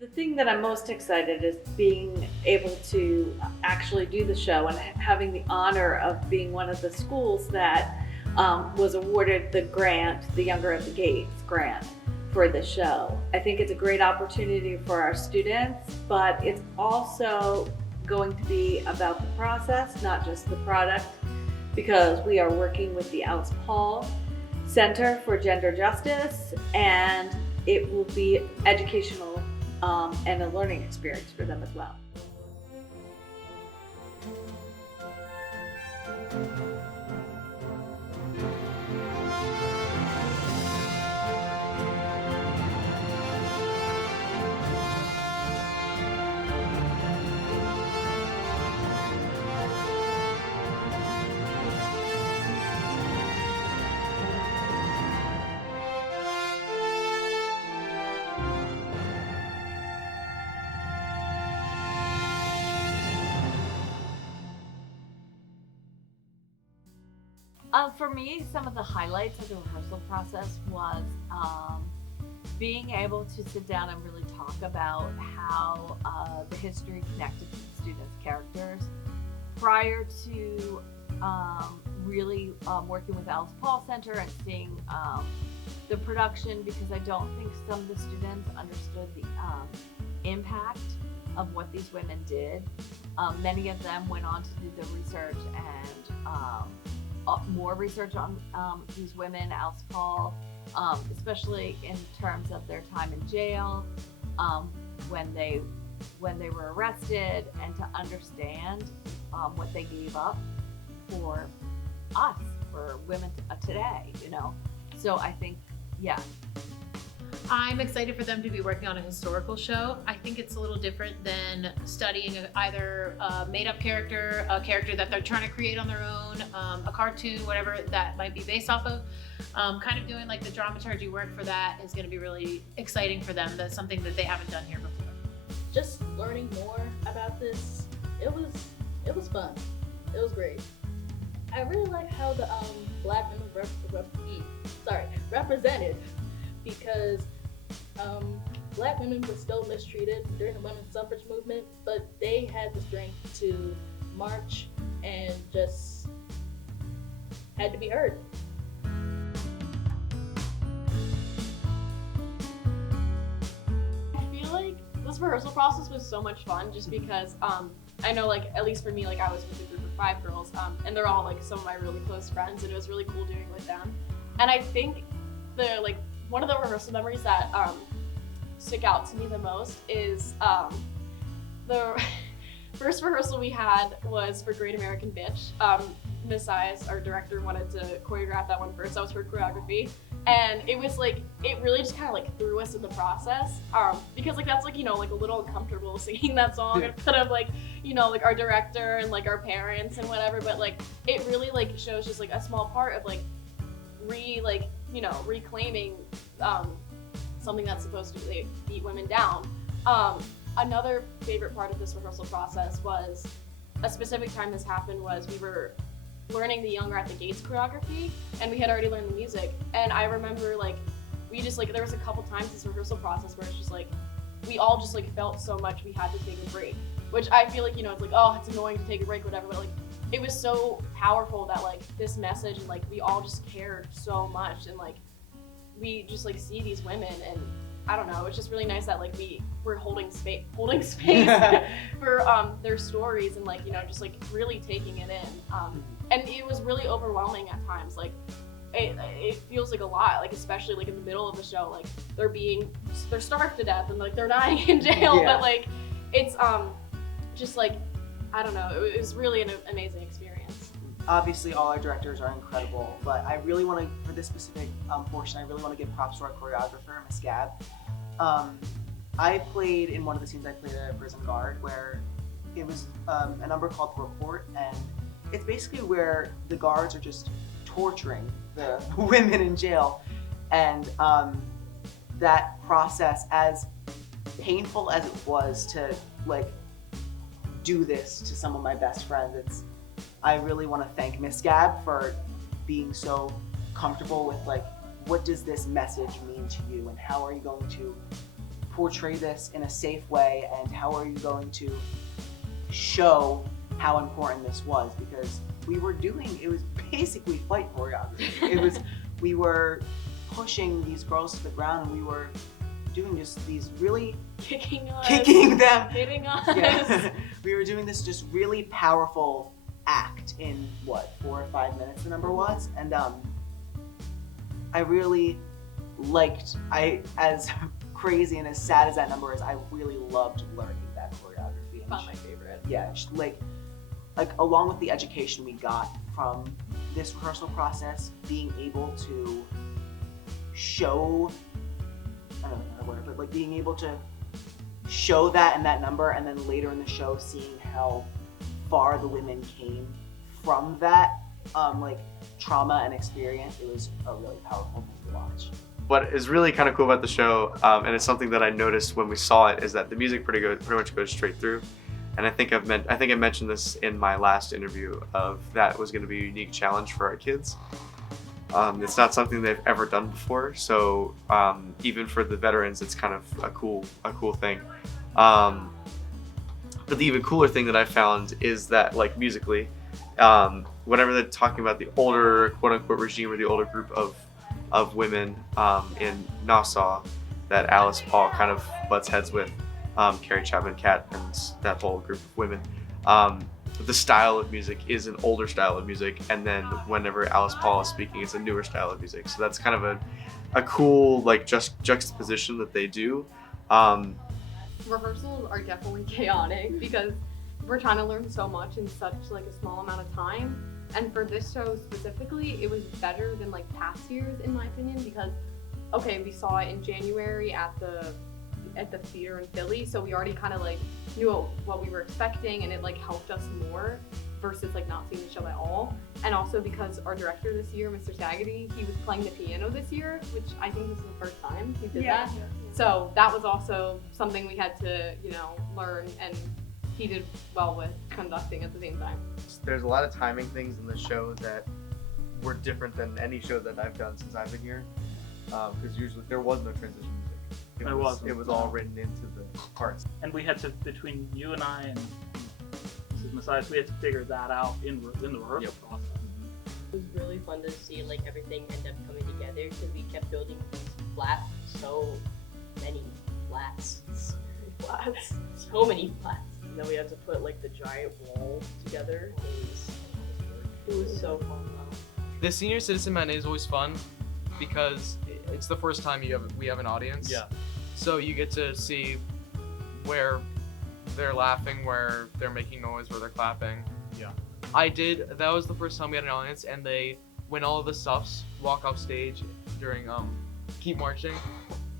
The thing that I'm most excited is being able to actually do the show and having the honor of being one of the schools that was awarded the grant, the Younger at the Gates grant for the show. I think it's a great opportunity for our students, but it's also going to be about the process, not just the product, because we are working with the Alice Paul Center for Gender Justice, and it will be educational and a learning experience for them as well. For me, some of the highlights of the rehearsal process was being able to sit down and really talk about how the history connected to the students' characters prior to really working with Alice Paul Center and seeing the production, because I don't think some of the students understood the impact of what these women did. Many of them went on to do the research and more research on these women, Alice Paul, especially in terms of their time in jail, when they were arrested, and to understand what they gave up for us, for women today, you know. So I think, yeah. I'm excited for them to be working on a historical show. I think it's a little different than studying either a made-up character, a character that they're trying to create on their own, a cartoon, whatever that might be based off of. Kind of doing like the dramaturgy work for that is going to be really exciting for them. That's something that they haven't done here before. Just learning more about this, it was fun. It was great. I really like how the Black women represented, because Black women were still mistreated during the women's suffrage movement, but they had the strength to march and just had to be heard. I feel like this rehearsal process was so much fun just because I know, like, at least for me, like, I was with a group of 5 girls, and they're all like some of my really close friends, and it was really cool doing it with them. And I think one of the rehearsal memories that stick out to me the most is the first rehearsal we had was for Great American Bitch. Miss Ives, our director, wanted to choreograph that one first. That was her choreography. And it was like, it really just kind of like threw us in the process, because like that's like, you know, like a little uncomfortable singing that song in front of like, you know, like our director and like our parents and whatever, but like it really like shows just like a small part of like reclaiming something that's supposed to like, beat women down. Another favorite part of this rehearsal process was a specific time this happened was we were learning the Younger at the Gates choreography, and we had already learned the music. And I remember like we just like there was a couple times this rehearsal process where it's just like we all just like felt so much we had to take a break, which I feel like, you know, it's like, oh, it's annoying to take a break, whatever, but like it was so powerful that like this message, and like we all just cared so much, and like we just like see these women, and I don't know, it's just really nice that like we're holding space for their stories, and like, you know, just like really taking it in. And it was really overwhelming at times. Like it feels like a lot, like especially like in the middle of the show, like they're starved to death and like they're dying in jail, but like it's just like, I don't know, it was really an amazing experience. Obviously all our directors are incredible, but I really want to, for this specific portion, I really want to give props to our choreographer, Miss Gab. I played in one of the scenes, I played a prison guard, where it was a number called The Report, and it's basically where the guards are just torturing the women in jail, and that process, as painful as it was to like do this to some of my best friends, I really want to thank Miss Gab for being so comfortable with like, what does this message mean to you, and how are you going to portray this in a safe way, and how are you going to show how important this was? Because it was basically fight choreography. We were pushing these girls to the ground, and we were doing just these really Kicking them. hitting us. Yeah. We were doing this just really powerful act in 4 or 5 minutes the number was, and I really liked, as crazy and as sad as that number is, I really loved learning that choreography. Found my favorite. Yeah, just like along with the education we got from this rehearsal process, being able to show, I don't know the word, but like being able to show that and that number, and then later in the show seeing how far the women came from that like trauma and experience, it was a really powerful thing to watch. What is really kind of cool about the show, and it's something that I noticed when we saw it, is that the music pretty much goes straight through. And I think I mentioned this in my last interview of that was going to be a unique challenge for our kids. It's not something they've ever done before, so even for the veterans, it's kind of a cool thing. But the even cooler thing that I found is that, like, musically, whenever they're talking about the older quote-unquote regime or the older group of women in Nassau that Alice Paul kind of butts heads with, Carrie Chapman Catt and that whole group of women, the style of music is an older style of music, and then whenever Alice Paul is speaking, it's a newer style of music. So that's kind of a cool, like, juxtaposition that they do. Rehearsals are definitely chaotic because we're trying to learn so much in such like a small amount of time. And for this show specifically, it was better than like past years in my opinion, because okay, we saw it in January at the theater in Philly, so we already kind of like knew what we were expecting, and it like helped us more versus like not seeing the show at all. And also because our director this year, Mr. Sagady, he was playing the piano this year, which I think this is the first time he did that. Yeah. So that was also something we had to, learn, and he did well with conducting at the same time. There's a lot of timing things in the show that were different than any show that I've done since I've been here, because usually there was no transition music. It was all written into the parts. And we had to, between you and I and Mrs. Messias, we had to figure that out in the rehearsal process. It was really fun to see like everything end up coming together because we kept building these flats, so many flats. So many flats. And then we had to put like the giant wall together. It was so fun though. The senior citizen matinee is always fun because it's the first time we have an audience. Yeah. So you get to see where they're laughing, where they're making noise, where they're clapping. Yeah. That was the first time we had an audience, and when all of the Suffs walk off stage during Keep Marching,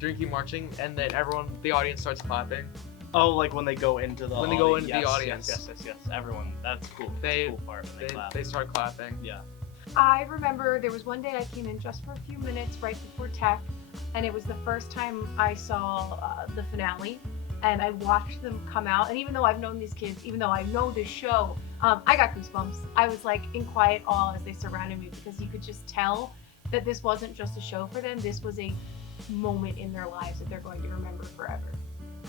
and then the audience starts clapping. Oh, like when they go into the audience. Yes. Everyone, that's cool. That's the cool part when they clap. They start clapping. Yeah. I remember there was one day I came in just for a few minutes right before tech, and it was the first time I saw the finale, and I watched them come out. And even though I've known these kids, even though I know this show, I got goosebumps. I was like in quiet awe as they surrounded me, because you could just tell that this wasn't just a show for them. This was a moment in their lives that they're going to remember forever.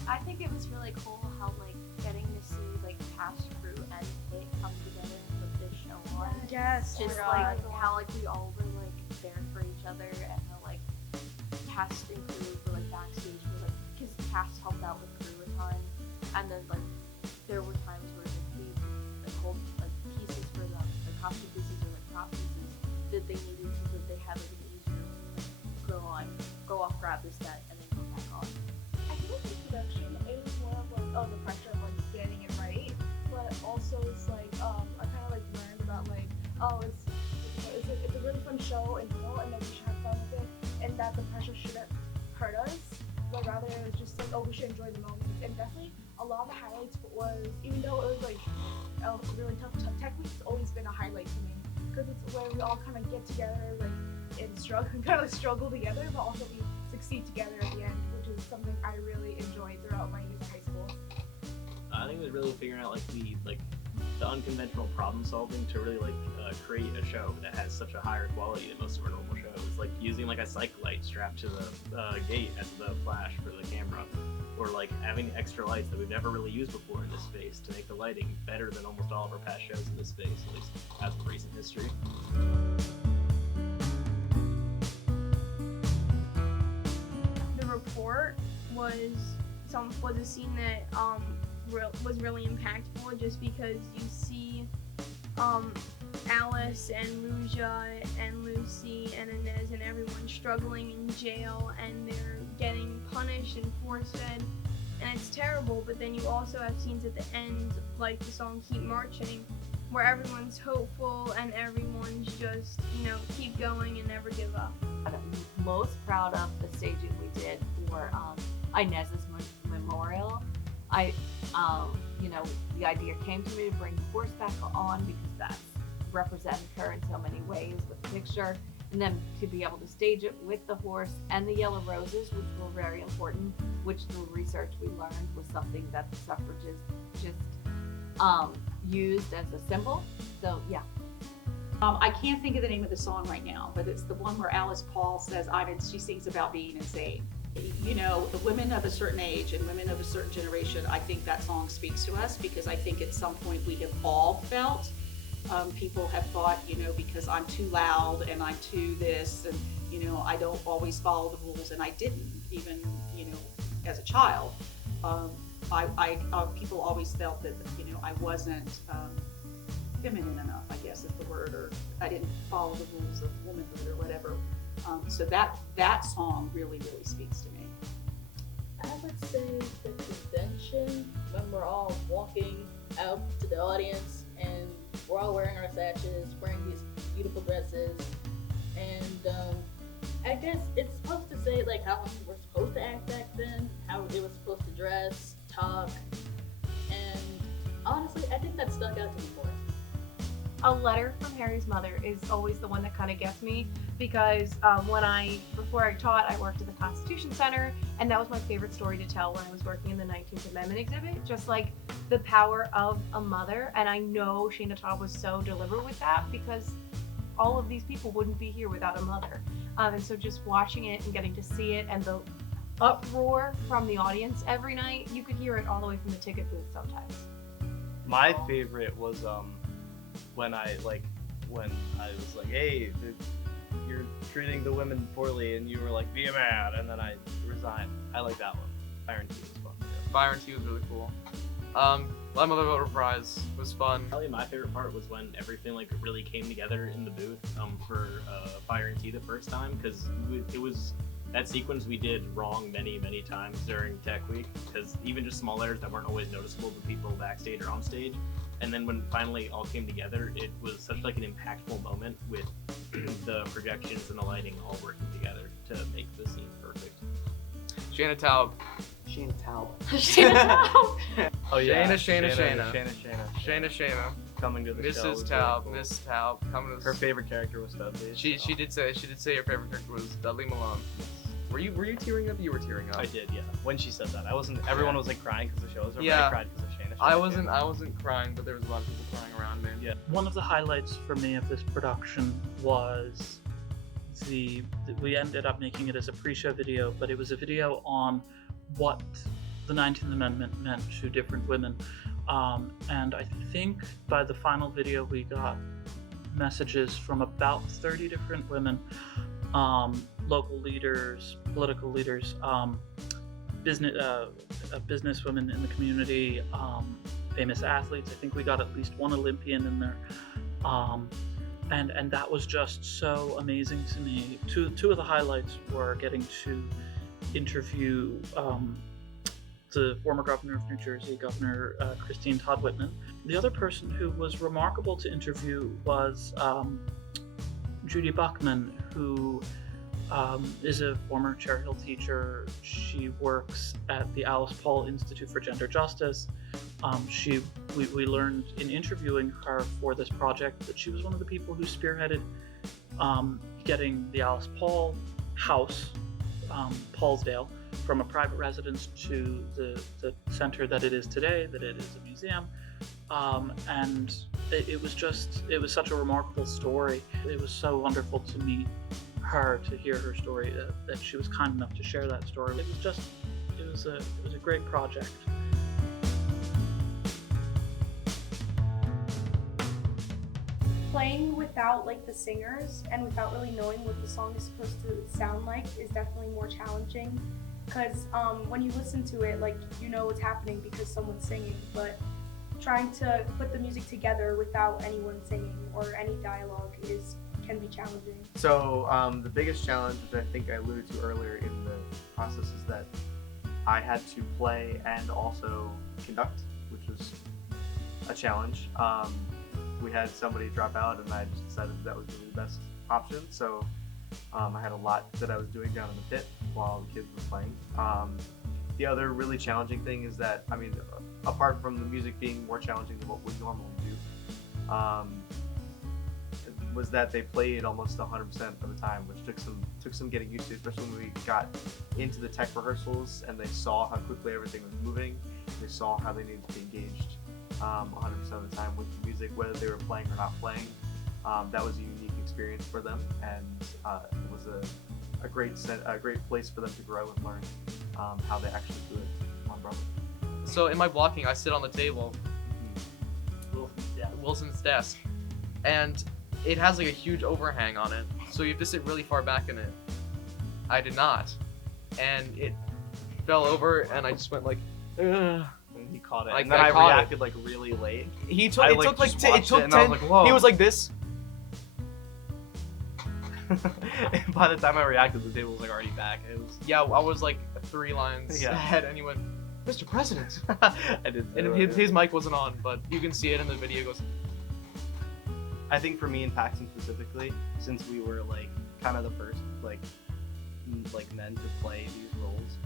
I think it was really cool how like getting to see like cast, crew, and Kate come together and put this show on. Yes. Just like how like we all were like there for each other, and how like cast and crew were like backstage for like, because cast helped out with crew a ton, and then like there were times where like we like hold like pieces for them, like costume pieces or like prop pieces that they needed so that they had like an easier go off, grab the set, and then go back on. I feel like the production, it was more of like, the pressure of like getting it right, but also it's like, I kind of like learned about like, it's a really fun show and and then we should have fun with it, and that the pressure shouldn't hurt us, but rather it's just like, we should enjoy the moments. And definitely a lot of the highlights was, even though it was like really tough, tech week's always been a highlight to me, because it's where we all kind of get together like and struggle together, but also we succeed together at the end, which is something I really enjoyed throughout my years of high school. I think it was really figuring out the unconventional problem solving to really create a show that has such a higher quality than most of our normal shows. Like using like a cycle light strapped to the gate as the flash for the camera. or like having extra lights that we've never really used before in this space to make the lighting better than almost all of our past shows in this space, at least as of recent history. The report was a scene that was really impactful, just because you see Alice and Ruja and Lucy and Inez and everyone struggling in jail, and they're getting punished and force-fed, and it's terrible. But then you also have scenes at the end, like the song Keep Marching, where everyone's hopeful and everyone's just, keep going and never give up. I'm most proud of the staging we did for Inez's memorial. The idea came to me to bring the horse back on because that's represented her in so many ways with the picture, and then to be able to stage it with the horse and the yellow roses, which were very important, which through research we learned was something that the suffragists just used as a symbol. So yeah. I can't think of the name of the song right now, but it's the one where Alice Paul says, she sings about being insane. The women of a certain age and women of a certain generation, I think that song speaks to us, because I think at some point we have all felt, people have thought, because I'm too loud and I'm too this, and, I don't always follow the rules, and I didn't, even, as a child. People always felt that, I wasn't feminine enough, I guess is the word, or I didn't follow the rules of womanhood or whatever. So that song really, really speaks to me. I would say the convention, when we're all walking out to the audience and we're all wearing our sashes, wearing these beautiful dresses, and I guess it's supposed to say like how we're supposed to act back then, how it was supposed to dress, talk, and honestly, I think that stuck out to me more. A letter from Harry's mother is always the one that kind of gets me, because before I taught, I worked at the Constitution Center, and that was my favorite story to tell when I was working in the 19th Amendment exhibit, just like the power of a mother. And I know Shana Taub was so deliberate with that, because all of these people wouldn't be here without a mother. And so just watching it and getting to see it, and the uproar from the audience every night, you could hear it all the way from the ticket booth sometimes. My favorite was when I was like, hey, you're treating the women poorly, and you were like, be a man, and then I resigned. I like that one. Byron T was fun. Yeah. Byron T was really cool. My Mother Voter Prize was fun. Probably my favorite part was when everything really came together in the booth for Byron T the first time, because it was that sequence we did wrong many times during Tech Week, because even just small letters that weren't always noticeable to people backstage or on stage. And then when it finally all came together, it was such an impactful moment with the projections and the lighting all working together to make the scene perfect. Shana Taub. Shana Taub. Shana Taub. Oh yeah. Shana. Coming to the show. Mrs. Taub. Miss Taub. Coming to her favorite character was Dudley. She did say her favorite character was Dudley Malone. Were you tearing up? You were tearing up. I did, yeah. When she said that, I wasn't. Everyone was crying because the show was over. Yeah. I cried because of Shana. I wasn't crying, but there was a lot of people crying around me. Yeah. One of the highlights for me of this production was we ended up making it as a pre-show video, but it was a video on what the 19th Amendment meant to different women. And I think by the final video we got messages from about 30 different women, local leaders, political leaders, business women in the community, famous athletes. I think we got at least one Olympian in there. And that was just so amazing to me. Two of the highlights were getting to interview the former governor of New Jersey, Governor Christine Todd Whitman. The other person who was remarkable to interview was Judy Buckman, who is a former Cherry Hill teacher. She works at the Alice Paul Institute for Gender Justice. We learned in interviewing her for this project that she was one of the people who spearheaded getting the Alice Paul house, Paulsdale, from a private residence to the center that it is today, that it is a museum. And it was such a remarkable story. It was so wonderful to meet her, to hear her story, that she was kind enough to share that story. It was was a great project. Playing without like the singers and without really knowing what the song is supposed to sound like is definitely more challenging, because when you listen to it, like, you know what's happening because someone's singing, but trying to put the music together without anyone singing or any dialogue can be challenging. So the biggest challenge, which I think I alluded to earlier in the process, is that I had to play and also conduct, which was a challenge. We had somebody drop out, and I just decided that was really the best option. So I had a lot that I was doing down in the pit while the kids were playing. The other really challenging thing is that, I mean, apart from the music being more challenging than what we normally do, was that they played almost 100% of the time, which took some getting used to, especially when we got into the tech rehearsals and they saw how quickly everything was moving. They saw how they needed to be engaged 100% of the time with the music, whether they were playing or not playing. That was a unique experience for them, and it was a great place for them to grow and learn how they actually do it on Broadway. So in my blocking, I sit on the table, Wilson's desk, and it has like a huge overhang on it, so you have to sit really far back in it. I did not, and it fell over, and I just went like, ugh. And he caught it, Like, and then I caught reacted like really late. He took I, it took like just 10. It watched took and I 10. was like, whoa. He was like this. And by the time I reacted, the table was like already back. It was Yeah, I was like 3 lines Yeah. ahead, and he went, Mr. President. I did. And his mic wasn't on, but you can see it in the video. It goes. I think for me and Paxton specifically, since we were like kind of the first like men to play these roles,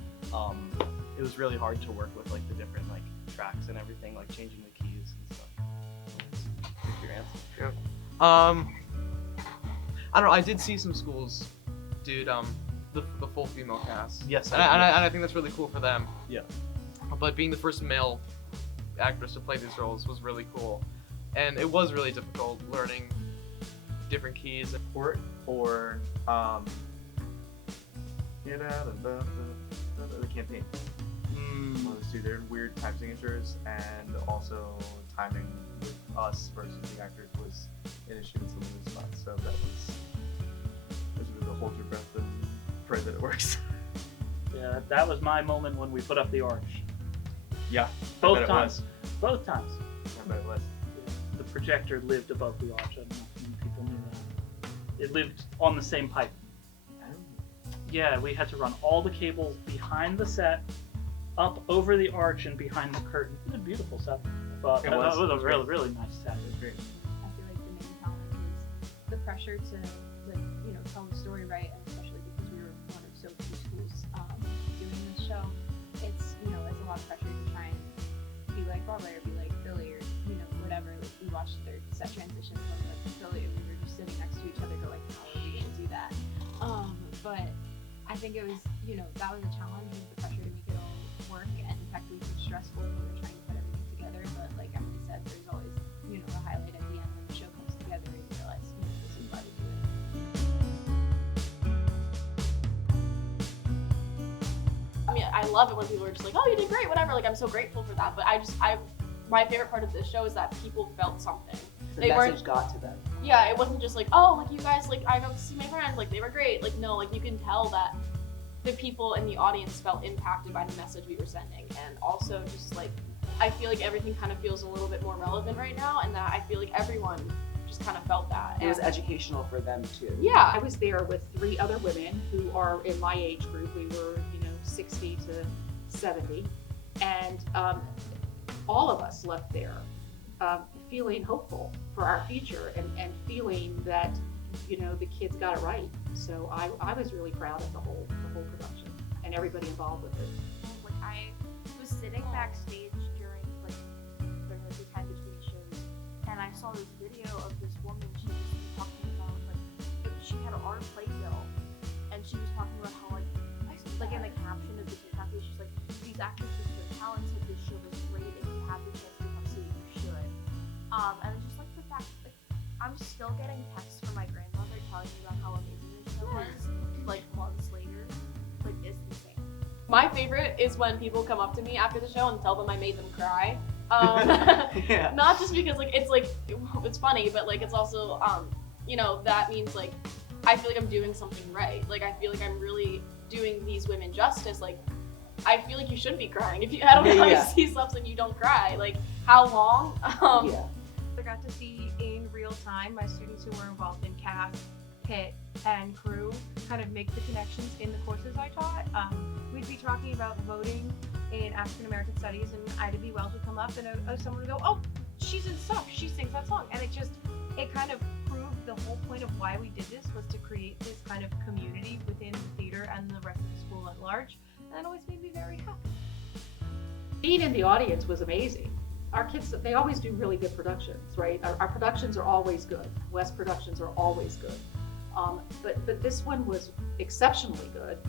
it was really hard to work with like the different like tracks and everything, like changing the keys and stuff. What's your answer? Yeah. I don't know. I did see some schools, dude. The full female cast. Yes, and I think that's really cool for them. Yeah. But being the first male actress to play these roles was really cool, and it was really difficult learning different keys. Or get out of the campaign. One of those two, they're weird time signatures, and also timing with us versus the actors was an issue in some of the spots. So that was really to hold your breath and pray that it works. Yeah, that was my moment when we put up the arch. Yeah, Both times. Both times. I bet it was. The projector lived above the arch. I don't know if many people knew that. It lived on the same pipe. Yeah, we had to run all the cables behind the set, up over the arch and behind the curtain. It was a beautiful set. But It it was. was It a was really, great. really nice set. It was great. I feel like the main challenge was the pressure to, like, you know, tell the story right, and especially because we were one of so few schools doing this show. It's, you know, it's a lot of pressure to try and be like Broadway or be like Philly or, you know, whatever. Like, we watched their set transitions when we went to Philly, and we were just sitting next to each other, going, how are we gonna do that? But I think it was, you know, that was a challenge, was the pressure to make it all work, and in fact, it was stressful when we were trying to put everything together. But like Emily said, there's always, you know, a highlight at the end when the show comes together and you realize, you know, this is why we do it. I mean, I love it when people are just like, oh, you did great, whatever. Like, I'm so grateful for that. But my favorite part of this show is that people felt something. The message got to them. Yeah, it wasn't just like, oh, like you guys, like I got to see my friends, like they were great. Like, no, like you can tell that the people in the audience felt impacted by the message we were sending. And also just like, I feel like everything kind of feels a little bit more relevant right now, and that I feel like everyone just kind of felt that. It was educational for them too. Yeah, I was there with 3 other women who are in my age group. We were, 60 to 70, and all of us left there feeling hopeful for our future and feeling that, the kids got it right. So I was really proud of the whole production and everybody involved with it. Like, I was sitting backstage during the time between shows, and I saw this video of this woman. She was talking about she had an art playbill, and she was talking about how in the caption of the TikTok, she's like, these actors are so talented. This show is great. If you have the chance to come see it, you should. And it's just like the fact that I'm still getting texts from my grandmother telling me about how amazing this show was, months later. It's insane. My favorite is when people come up to me after the show and tell them I made them cry. Yeah. Not just because it's funny, but like it's also that means like I feel like I'm doing something right. Like I feel like I'm really doing these women justice. Like I feel like you should be crying. I don't know how you see Suffs and you don't cry. Like how long? I got to see in real time my students who were involved in cast, pit, and crew kind of make the connections in the courses I taught. We'd be talking about voting in African American Studies, and Ida B. Wells would come up, and someone would go, "Oh, she's in Suffs. She sings that song," and it kind of proved the whole point of why we did this was to create this kind of community within the theater and the rest of the school at large, and that always made me very happy. Being in the audience was amazing. Our kids, they always do really good productions, right? Our productions are always good. West productions are always good. But this one was exceptionally good.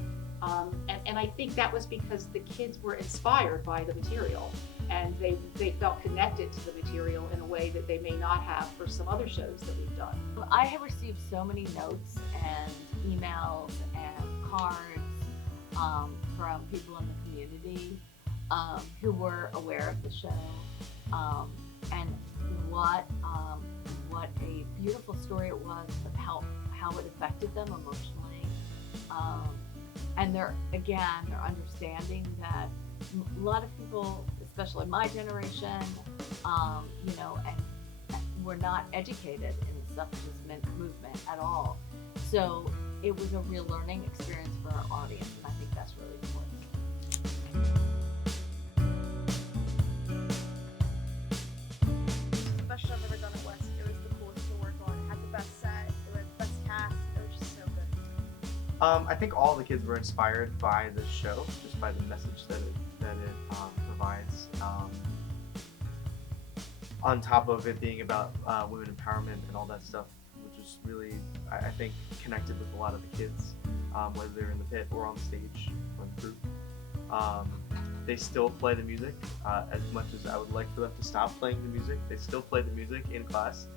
And I think that was because the kids were inspired by the material, and they felt connected to the material in a way that they may not have for some other shows that we've done. I have received so many notes and emails and cards from people in the community who were aware of the show, and what a beautiful story it was of how it affected them emotionally, and their understanding that a lot of people, especially my generation, and were not educated in the suffragist movement at all. So it was a real learning experience for our audience, and I think that's really important. The best show I've ever done at West. It was the coolest to work on. It had the best set. It was the best cast. It was just so good. I think all the kids were inspired by the show, just by the message that it provides. On top of it being about women empowerment and all that stuff, which is really, I think, connected with a lot of the kids, whether they're in the pit or on the stage or the group. They still play the music. As much as I would like for them to stop playing the music, they still play the music in class.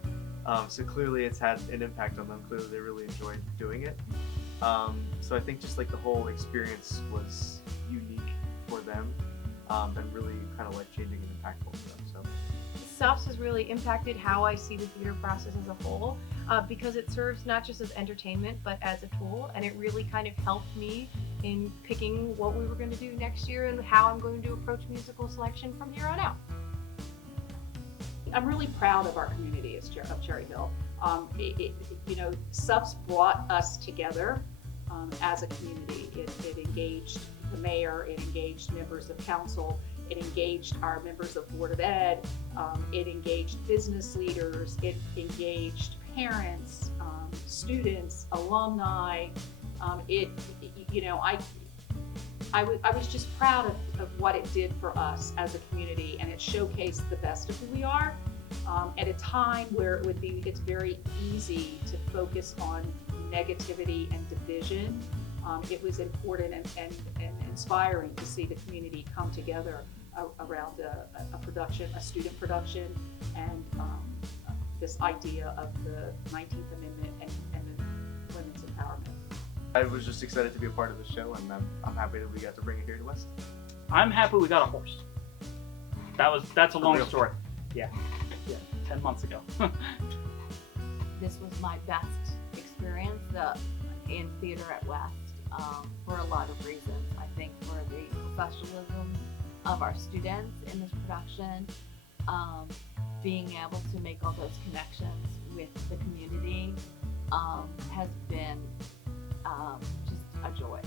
So clearly it's had an impact on them. Clearly they really enjoyed doing it. So I think just like the whole experience was unique for them, and really kind of life-changing and impactful for them. So Suffs has really impacted how I see the theater process as a whole, because it serves not just as entertainment but as a tool, and it really kind of helped me in picking what we were going to do next year and how I'm going to approach musical selection from here on out. I'm really proud of our community of Cherry Hill. Suffs brought us together as a community. It engaged the mayor, it engaged members of council, it engaged our members of Board of Ed, it engaged business leaders, it engaged parents, students, alumni. I was just proud of what it did for us as a community, and it showcased the best of who we are at a time where it's very easy to focus on negativity and division. It was important and inspiring to see the community come together around a production, a student production, and this idea of the 19th Amendment and women's empowerment. I was just excited to be a part of the show, and I'm happy that we got to bring it here to West. I'm happy we got a horse. That's a long story. Yeah, 10 months ago. This was my best experience in theater at West, for a lot of reasons. I think for the professionalism of our students in this production, being able to make all those connections with the community has been just a joy.